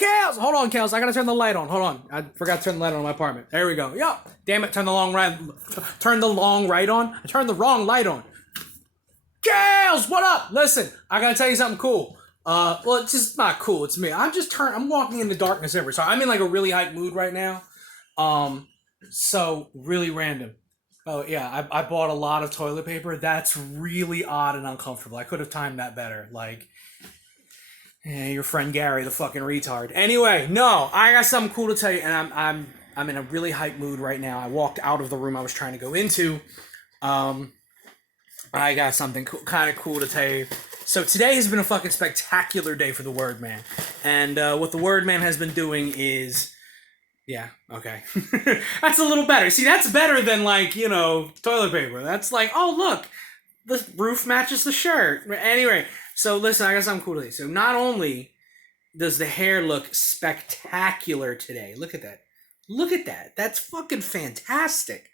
Kales! Hold on, Kales. I gotta turn the light on. Hold on. I forgot to turn the light on in my apartment. There we go. Yup. Damn it, turn the long right on. I turned the wrong light on. Kales, what up? Listen, I gotta tell you something cool. Well, it's just not cool. It's me. I'm walking in the darkness every. So I'm in like a really hype mood right now. So really random. Oh yeah, I bought a lot of toilet paper. That's really odd and uncomfortable. I could have timed that better. Like, your friend Gary, the fucking retard. Anyway, no, I got something cool to tell you, and I'm in a really hype mood right now. I walked out of the room I was trying to go into. I got something kind of cool to tell you. So today has been a fucking spectacular day for the Wordman, and what the Wordman has been doing is. Yeah, okay. That's a little better. See, that's better than, like, toilet paper. That's like, oh, look, the roof matches the shirt. Anyway, so listen, I got something cool to say. So not only does the hair look spectacular today, look at that. Look at that. That's fucking fantastic.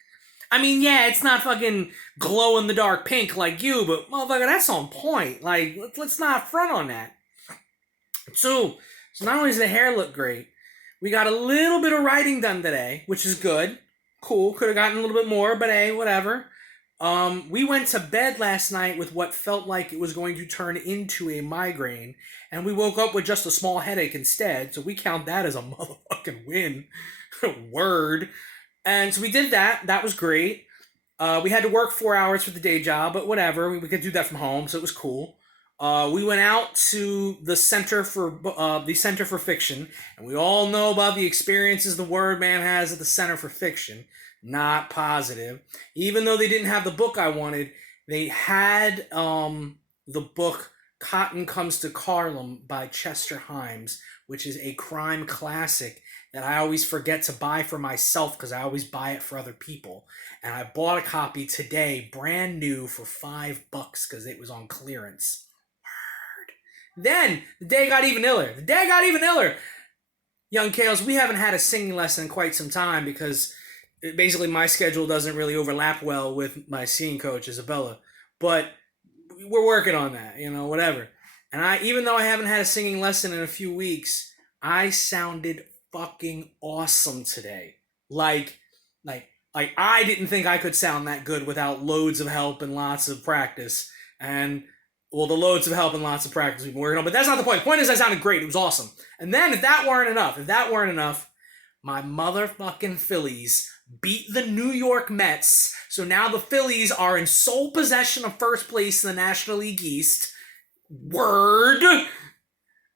I mean, yeah, it's not fucking glow-in-the-dark pink like you, but, motherfucker, that's on point. Like, let's not front on that. So not only does the hair look great, we got a little bit of writing done today, which is good. Cool. Could have gotten a little bit more, but hey, whatever. We went to bed last night with what felt like it was going to turn into a migraine, and we woke up with just a small headache instead, so we count that as a motherfucking win. Word. And so we did that. That was great. We had to work 4 hours for the day job, but whatever. We could do that from home, so it was cool. We went out to the Center for Fiction, and we all know about the experiences the Wordman has at the Center for Fiction. Not positive. Even though they didn't have the book I wanted, they had the book Cotton Comes to Carlum by Chester Himes, which is a crime classic that I always forget to buy for myself because I always buy it for other people. And I bought a copy today, brand new, for $5 because it was on clearance. Then, the day got even iller. Young Kales, we haven't had a singing lesson in quite some time because basically my schedule doesn't really overlap well with my singing coach, Isabella. But we're working on that, whatever. And even though I haven't had a singing lesson in a few weeks, I sounded fucking awesome today. Like I didn't think I could sound that good without loads of help and lots of practice. And well, the loads of help and lots of practice we've been working on, but that's not the point. The point is I sounded great. It was awesome. And then, if that weren't enough, my motherfucking Phillies beat the New York Mets, so now the Phillies are in sole possession of first place in the National League East. Word!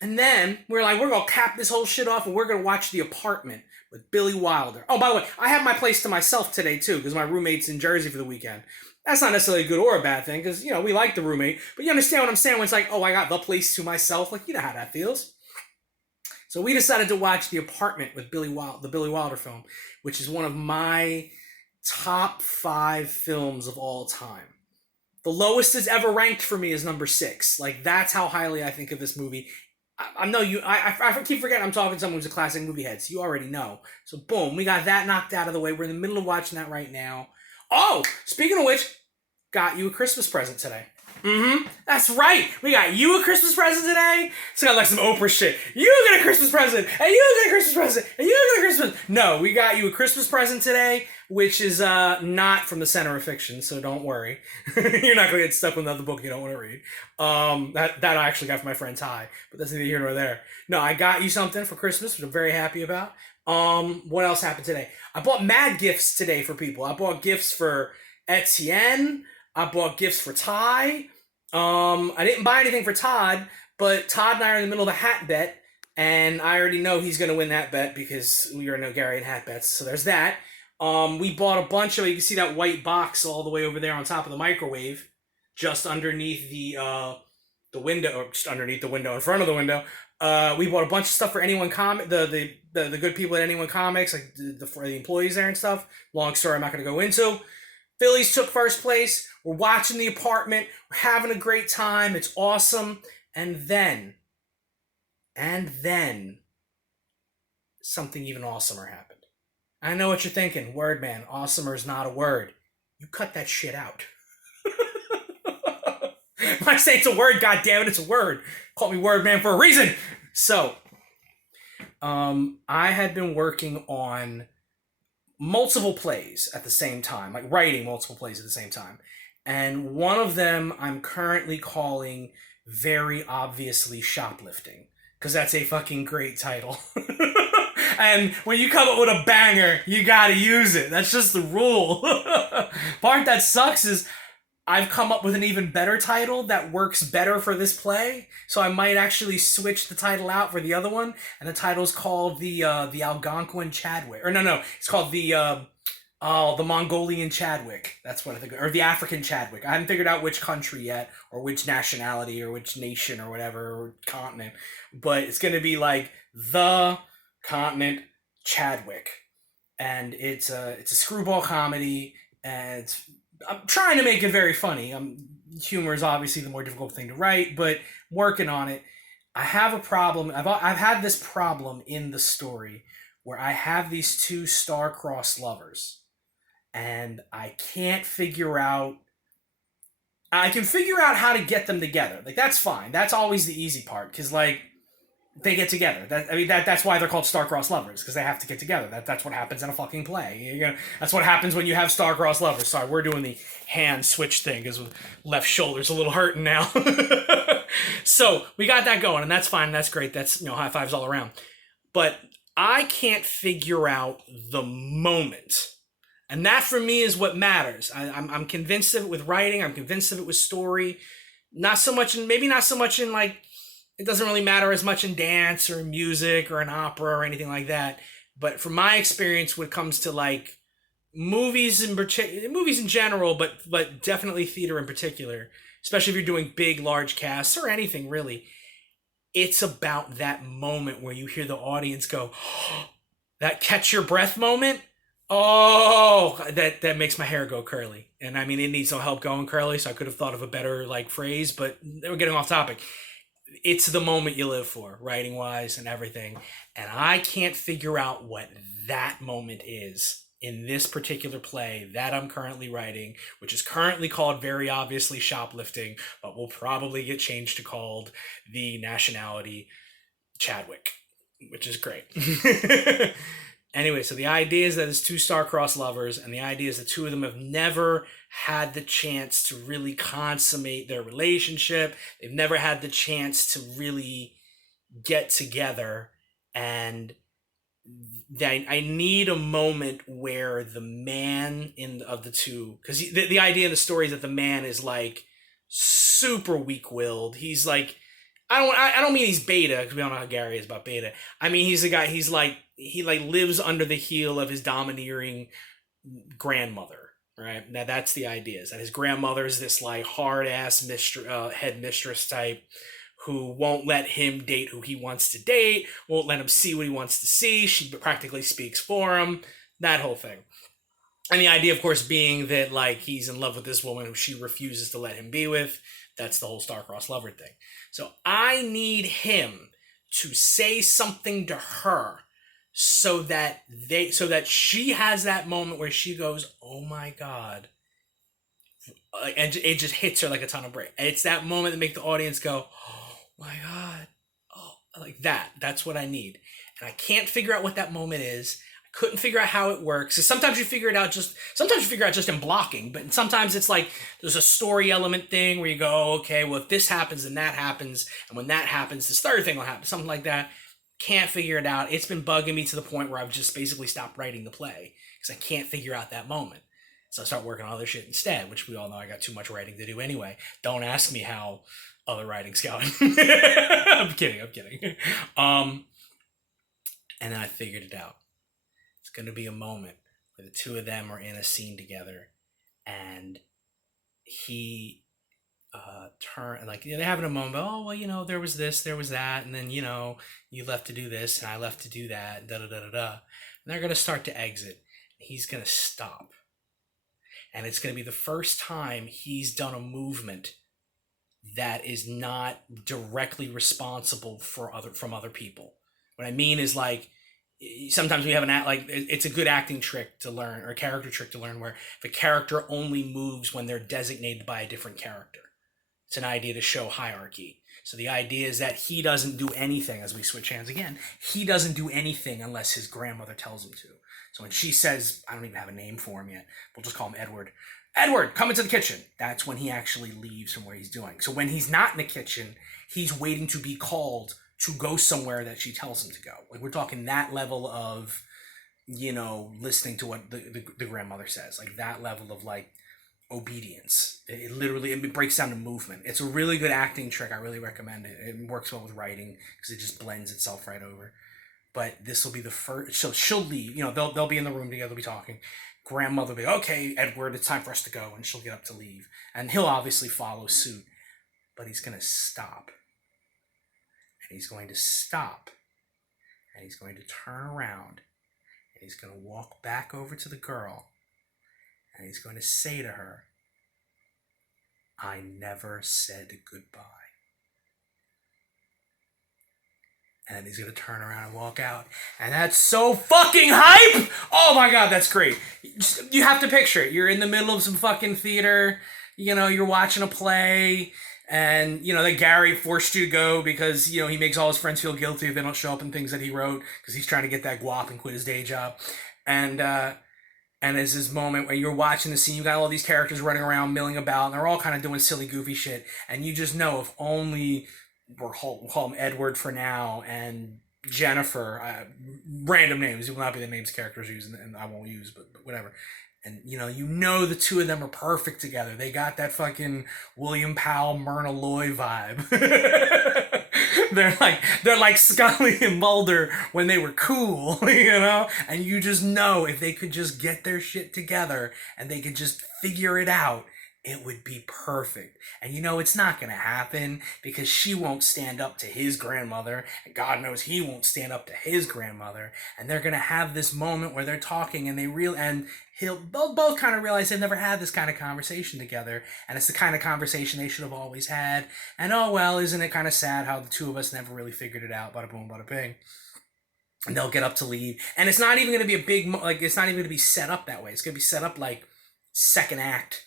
And then, we're going to cap this whole shit off, and we're going to watch The Apartment with Billy Wilder. Oh, by the way, I have my place to myself today, too, because my roommate's in Jersey for the weekend. That's not necessarily a good or a bad thing, because, we like the roommate. But you understand what I'm saying when it's like, oh, I got the place to myself. Like, you know how that feels. So we decided to watch The Apartment with the Billy Wilder film, which is one of my top 5 films of all time. The lowest it's ever ranked for me is number 6. Like, that's how highly I think of this movie. I keep forgetting I'm talking to someone who's a classic movie head, so you already know. So boom, we got that knocked out of the way. We're in the middle of watching that right now. Oh, speaking of which, got you a Christmas present today. That's right. We got you a Christmas present today. It's got like some Oprah shit. You get a Christmas present, and you get a Christmas present, and you get a Christmas. No, we got you a Christmas present today, which is not from the Center of Fiction, so don't worry. You're not gonna get stuck with another book you don't want to read. That I actually got from my friend Ty, but that's neither here nor there. No, I got you something for Christmas, which I'm very happy about. What else happened today? I bought mad gifts today for people. I bought gifts for Etienne. I bought gifts for Ty. I didn't buy anything for Todd, but Todd and I are in the middle of a hat bet, and I already know he's going to win that bet because we are no Gary in hat bets, so there's that. We bought a bunch of, you can see that white box all the way over there on top of the microwave, just underneath the window, or just underneath the window, in front of the window. We bought a bunch of stuff for Anyone Comics, the good people at Anyone Comics, like for the employees there and stuff. Long story I'm not going to go into. Phillies took first place. We're watching The Apartment. We're having a great time. It's awesome. And then, something even awesomer happened. I know what you're thinking. Wordman, awesomer is not a word. You cut that shit out. I say it's a word, goddammit, it's a word. Call me Wordman for a reason. So, I had been working on multiple plays at the same time, like writing multiple plays at the same time. And one of them I'm currently calling Very Obviously Shoplifting, because that's a fucking great title. And when you come up with a banger, you gotta use it. That's just the rule. Part that sucks is I've come up with an even better title that works better for this play, so I might actually switch the title out for the other one, and the title's called the Algonquin Chadwick, or no, it's called the Mongolian Chadwick. That's what I think, or the African Chadwick. I haven't figured out which country yet, or which nationality, or which nation, or whatever, or continent, but it's gonna be like the continent Chadwick, and it's a screwball comedy, and I'm trying to make it very funny. Humor is obviously the more difficult thing to write, but I'm working on it. I have a problem. I've had this problem in the story where I have these two star-crossed lovers, and I can't figure out. I can figure out how to get them together. Like that's fine. That's always the easy part because like they get together. That's why they're called star-crossed lovers, because they have to get together. That's what happens in a fucking play. That's what happens when you have star-crossed lovers. Sorry, we're doing the hand switch thing because left shoulder's a little hurting now. So we got that going, and that's fine. That's great. That's high fives all around. But I can't figure out the moment. And that for me is what matters. I'm convinced of it with writing. I'm convinced of it with story. Not so much maybe not so much in like, it doesn't really matter as much in dance or music or an opera or anything like that. But from my experience, when it comes to like movies in general, but definitely theater in particular, especially if you're doing big, large casts or anything really, it's about that moment where you hear the audience go, oh, that catch your breath moment. Oh, that makes my hair go curly. And I mean, it needs no help going curly, so I could have thought of a better like phrase, but we're getting off topic. It's the moment you live for, writing wise and everything. And I can't figure out what that moment is in this particular play that I'm currently writing, which is currently called Very Obviously Shoplifting, but will probably get changed to called The Nationality Chadwick, which is great. Anyway, so the idea is that it's two star-crossed lovers, and the idea is the two of them have never had the chance to really consummate their relationship. They've never had the chance to really get together, and I need a moment where the man of the two, because the idea in the story is that the man is like super weak-willed. He's like, I don't mean he's beta, because we don't know how Gary is about beta. I mean he's a guy. He lives under the heel of his domineering grandmother, right? Now that's the idea, is that his grandmother is this like hard ass head mistress type who won't let him date who he wants to date, won't let him see what he wants to see. She practically speaks for him. That whole thing. And the idea, of course, being that like he's in love with this woman who she refuses to let him be with. That's the whole star-crossed lover thing. So I need him to say something to her so that she has that moment where she goes, oh my God. And it just hits her like a ton of bricks. And it's that moment that makes the audience go, oh my God. Oh, like that. That's what I need. And I can't figure out what that moment is. I couldn't figure out how it works. So sometimes you figure it out just in blocking, but sometimes it's like there's a story element thing where you go, okay, well, if this happens, then that happens. And when that happens, this third thing will happen. Something like that. Can't figure it out. It's been bugging me to the point where I've just basically stopped writing the play because I can't figure out that moment. So I start working on other shit instead, which we all know I got too much writing to do anyway. Don't ask me how other writing's going. I'm kidding. And then I figured it out. It's going to be a moment where the two of them are in a scene together, and he they're having a moment. Oh well, there was this, there was that, and then you left to do this, and I left to do that. Da da da da da. And they're gonna start to exit. And he's gonna stop, and it's gonna be the first time he's done a movement that is not directly responsible from other people. What I mean is like, sometimes we have it's a good acting trick to learn, or a character trick to learn, where the character only moves when they're designated by a different character. It's an idea to show hierarchy. So the idea is that he doesn't do anything, as we switch hands again, he doesn't do anything unless his grandmother tells him to. So when she says, I don't even have a name for him yet, we'll just call him Edward. Edward, come into the kitchen. That's when he actually leaves from where he's doing. So when he's not in the kitchen, he's waiting to be called to go somewhere that she tells him to go. Like, we're talking that level of, listening to what the grandmother says. Like, that level of, like, obedience. It breaks down to movement. It's a really good acting trick. I really recommend it. It works well with writing because it just blends itself right over. But this will be the first. So she'll leave. They'll be in the room together. They'll be talking. Grandmother will be, okay, Edward, it's time for us to go, and she'll get up to leave, and he'll obviously follow suit. But he's gonna stop, and he's going to stop, and he's going to turn around, and he's going to walk back over to the girl. And he's going to say to her, I never said goodbye. And then he's going to turn around and walk out. And that's so fucking hype! Oh my god, that's great. You have to picture it. You're in the middle of some fucking theater. You're watching a play. And, that Gary forced you to go because, he makes all his friends feel guilty if they don't show up in things that he wrote. Because he's trying to get that guap and quit his day job. And there's this moment where you're watching the scene, you got all these characters running around, milling about, and they're all kind of doing silly, goofy shit. And you just know, if only, we'll call him Edward for now, and Jennifer, random names, it will not be the names characters use, and I won't use, but whatever. And, the two of them are perfect together. They got that fucking William Powell, Myrna Loy vibe. They're like Scully and Mulder when they were cool, And you just know if they could just get their shit together and they could just figure it out, it would be perfect. And it's not going to happen because she won't stand up to his grandmother, and God knows he won't stand up to his grandmother. And they're going to have this moment where they're talking and they'll both kind of realize they've never had this kind of conversation together, and it's the kind of conversation they should have always had. And oh well, isn't it kind of sad how the two of us never really figured it out? Bada boom, bada bing. And they'll get up to leave, and it's not even going to be a big it's not even going to be set up that way. It's going to be set up like second act,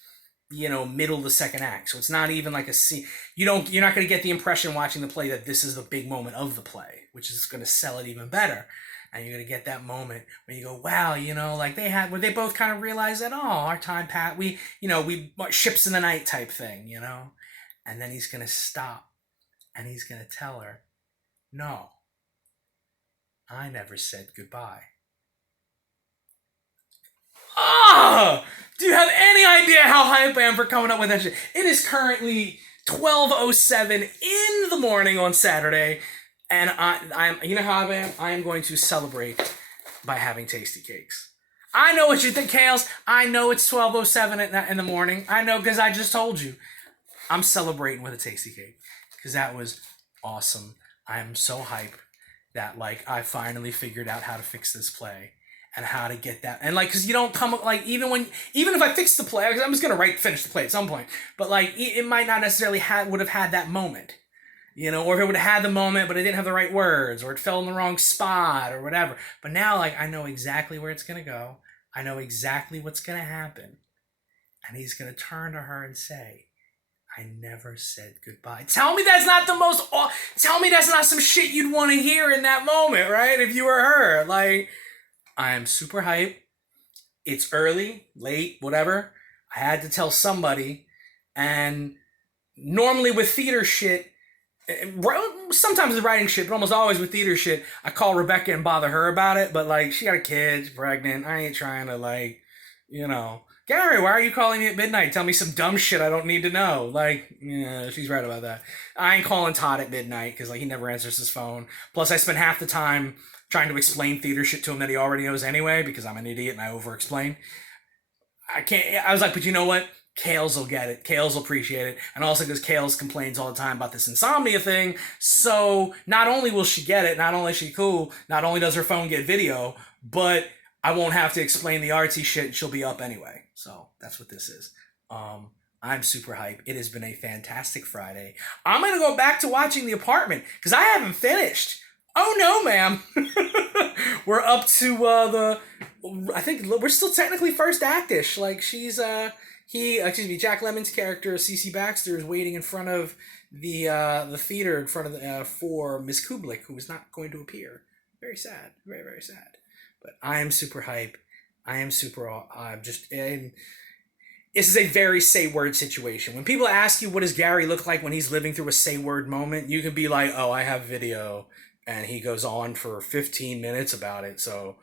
middle of the second act. So it's not even like a scene. You're not going to get the impression watching the play that this is the big moment of the play, which is going to sell it even better. And you're going to get that moment where you go, wow, where they both kind of realize that, our time passed, we ships in the night type thing, And then he's going to stop and he's going to tell her, no, I never said goodbye. Do you have any idea how hype I am for coming up with that shit? It is currently 12:07 in the morning on Saturday. And I'm how I am? I am going to celebrate by having Tastykakes. I know what you think, Kales. I know it's 12:07 in the morning. I know because I just told you. I'm celebrating with a Tastykake because that was awesome. I am so hyped that I finally figured out how to fix this play and how to get that. And because you don't come even if I fix the play, I'm just gonna finish the play at some point. But it might not necessarily would have had that moment. Or if it would have had the moment, but it didn't have the right words, or it fell in the wrong spot, or whatever. But now, I know exactly where it's going to go. I know exactly what's going to happen. And he's going to turn to her and say, I never said goodbye. Tell me that's not tell me that's not some shit you'd want to hear in that moment, right? If you were her. I am super hyped. It's early, late, whatever. I had to tell somebody. And normally with theater shit, sometimes with writing shit, but almost always with theater shit, I call Rebecca and bother her about it. But she got a kid, she's pregnant. I ain't trying to Gary, why are you calling me at midnight? Tell me some dumb shit I don't need to know. Yeah, she's right about that. I ain't calling Todd at midnight because he never answers his phone. Plus, I spend half the time trying to explain theater shit to him that he already knows anyway because I'm an idiot and I over-explain. I was like, but you know what? Kales will get it. Kales will appreciate it. And also because Kales complains all the time about this insomnia thing. So not only will she get it, not only is she cool, not only does her phone get video, but I won't have to explain the artsy shit. She'll be up anyway. So that's what this is. I'm super hyped. It has been a fantastic Friday. I'm going to go back to watching The Apartment because I haven't finished. Oh no, ma'am. We're up to I think we're still technically first actish. Jack Lemmon's character, Cece Baxter, is waiting in front of the theater in front of for Miss Kublik, who is not going to appear. Very sad, very very sad. But I am super hype. I am super. I'm just. And this is a very say word situation. When people ask you what does Gary look like when he's living through a say word moment, you can be like, "Oh, I have video," and he goes on for 15 minutes about it. So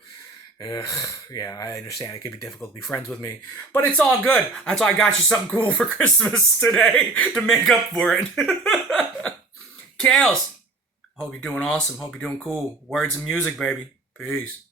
ugh, yeah, I understand it could be difficult to be friends with me, but it's all good. That's why I got you something cool for Christmas today to make up for it. Kales, hope you're doing awesome. Hope you're doing cool. Words and music, baby. Peace.